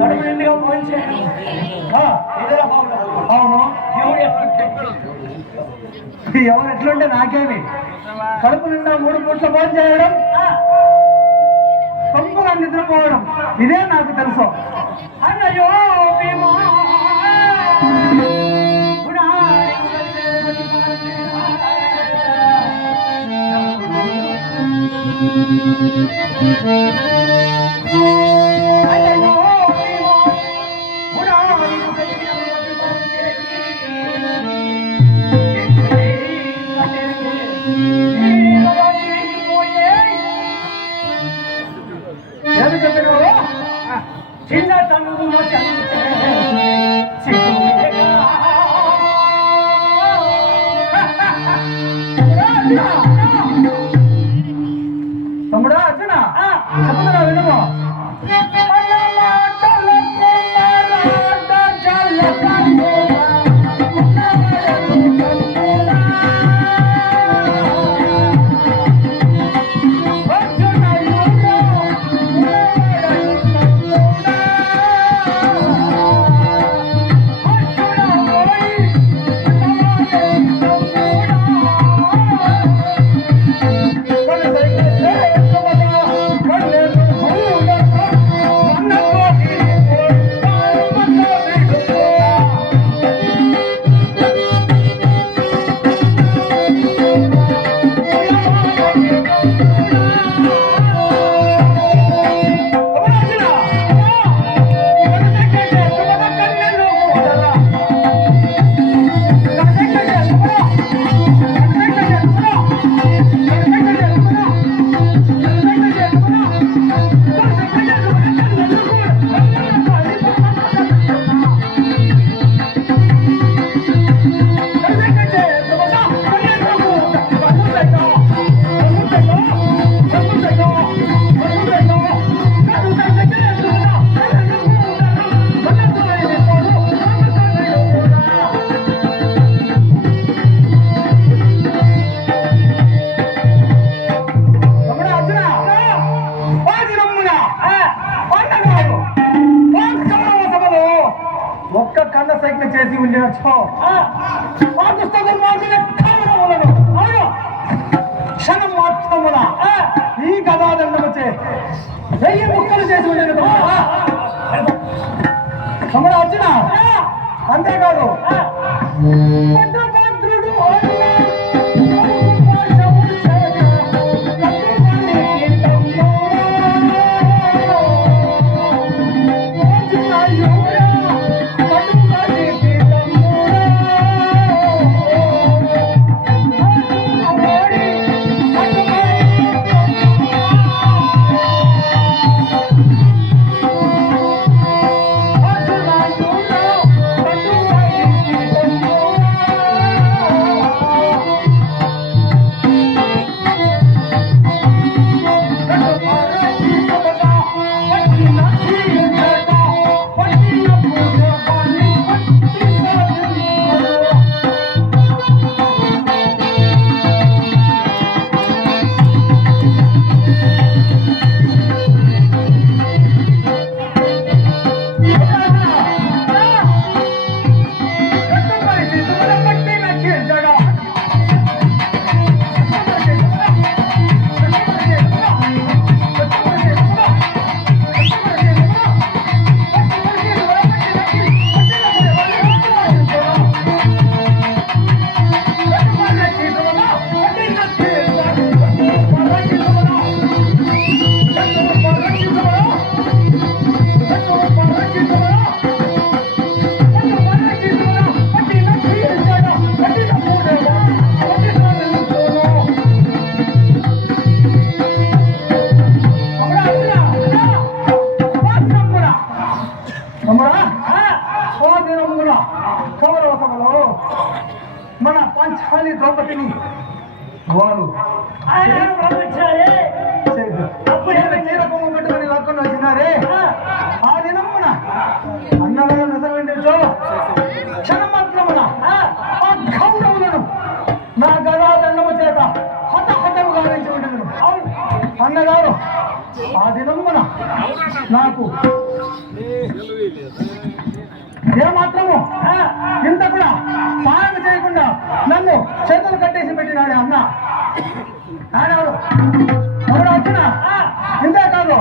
కడుపు నిండుగా పోయించే అవును ఎవరు ఎట్లుంటే నాకేమి కడుపు నిండా 3 పూట్ల భోజనం చేయడం సొంపుగా నిద్రపోవడం ఇదే నాకు తెలుసు. అయ్యో చిన్న తనువులో తమ్ముడా అర్జున చెప్తున్నా వినము. ఒక్క కన్న సైకిల్ చేసి ఉండొచ్చు క్షణం మాత్రమున ఈ గదాదండమచే 1000 ముక్కలు చేసి ఉండేది తమ్ముడు అర్జున. అంతేకాదు కౌరవ సభలో మన పంచాలి ద్రౌపదిని వారు కట్టుకుని లాక్కొని వచ్చినారే. ఆ దినమున అన్నగా నిజమేంటో క్షణమాత్రమున ఆ కౌరవులను నా గదాదండము చేత హతహతము గావించి ఉండేది అన్నగారు. ఆ దినమున నాకు ఏమాత్రము ఇంత కూడా సాయం చేయకుండా నన్ను చేతులు కట్టేసి పెట్టినాడు అన్న ఆడవాడు ఎవడు వచ్చిన ఇంతే కాదు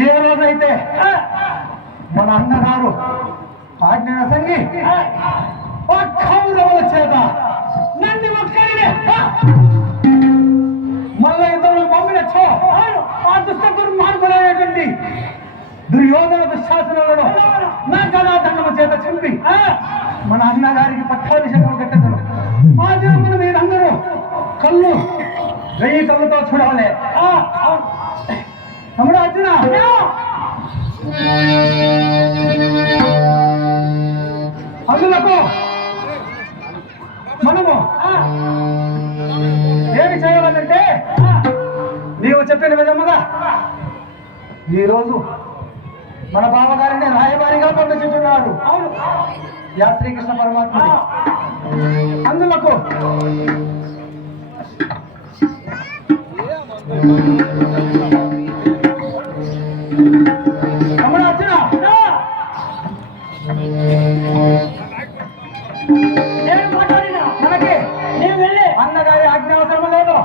ఏ రోజైతే మన అన్నగారు ఆజ్ఞ సంగి కౌరవుల చేత నన్ను ఒక్కడినే మళ్ళా ఇద్దరు పంపినచ్చో ఆ దుష్టకుడు మార్పులేటువంటి దుర్యోధన దుశ్శాసనాలను నా కళాదండమ చేత చంపి మన అన్నగారికి పట్టాభిషేకం కట్టేదను ఆ జన్మను మీరందరూ కళ్ళు 1000 కళ్ళతో చూడాలి తమ్ముడు అర్జున అందులకు మనము ఏమి చేయాలంటే నీవు చెప్పిన విధముగా ఈరోజు మన బావగారిని రాయబారిగా పంపించుతున్నారు అవును యా శ్రీకృష్ణ పరమాత్మ అందులకు తమ్ముడు అర్జున నేను మాట్లాడినా మనకి నేను వెళ్ళి అన్నగారి ఆజ్ఞ అవసరం లేదు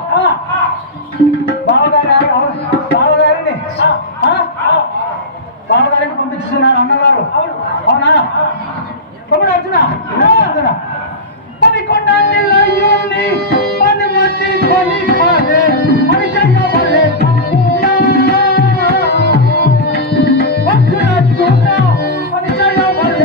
బావగారిని పంపించుతున్నారు అన్నగారు అవునా తమ్ముడు అర్జున పని కొండ పని మట్టి కొని కాదే పని చెయ్యవలే పని చెయ్యవలే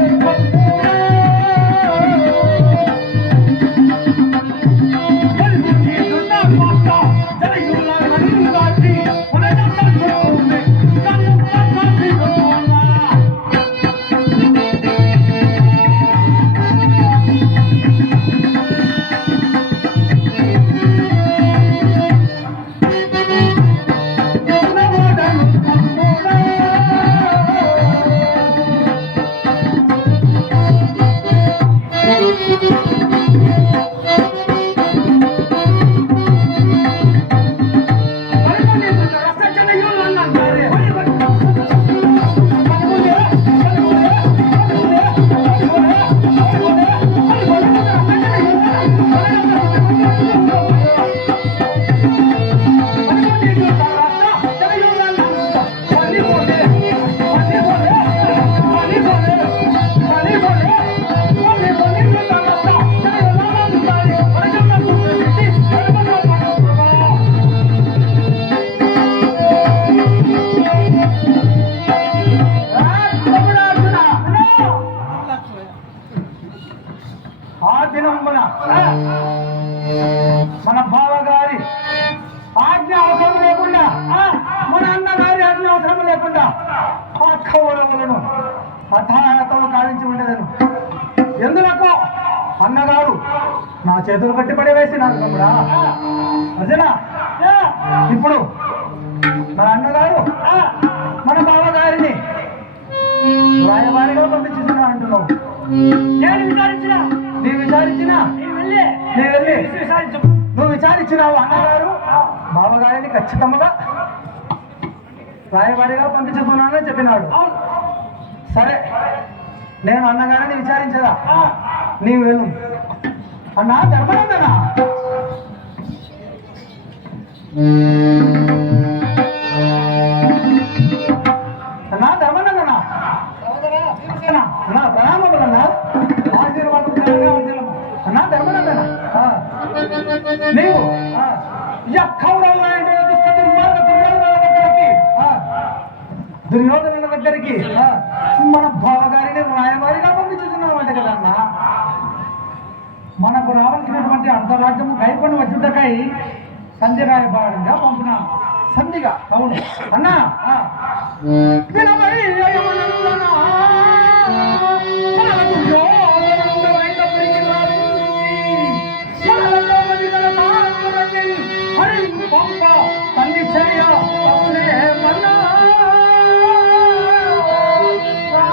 మన బావగారి ఆజ్ఞ అవసరం లేకుండా మన అన్నగారి ఆజ్ఞ అవసరం లేకుండా ఆ కౌరవులను హఠాత్తుగా కావించి ఉండేదను ఎందులకు అన్నగారు నా చేతులు కట్టి పడేవేసి నాకు తమ్ముడా అర్జునా ఇప్పుడు మన అన్నగారు మన బావగారిని రాయబారిగా పంపించుతున్నా అంటున్నావు. నేను విచారించిన నీవు విచారించినా నీ వెళ్ళి నువ్వు విచారించినావు అన్నగారు బావగారిని ఖచ్చితంగా రాయబారిగా పంపించుతున్నానని చెప్పినాడు. సరే నేను అన్నగారిని విచారించదా నీవు వెళ్ళు. అన్నా ధర్మనందనా అన్నా ధర్మనందనా అన్నా ప్రణామములన్నా ఆశీర్వాదం అన్నా ధర్మనందన నీవు దుర్యోధనుల దగ్గరికి మన బావగారిని రాయవారిగా పంపించుతున్నావు అంటే కదా అన్నా. మనకు రావాల్సినటువంటి అంతరాజ్యము గైకొని వచ్చుటకై సంధి రాయబారిగా పంపినా. సంధిగా అవును అన్నా తండ్రి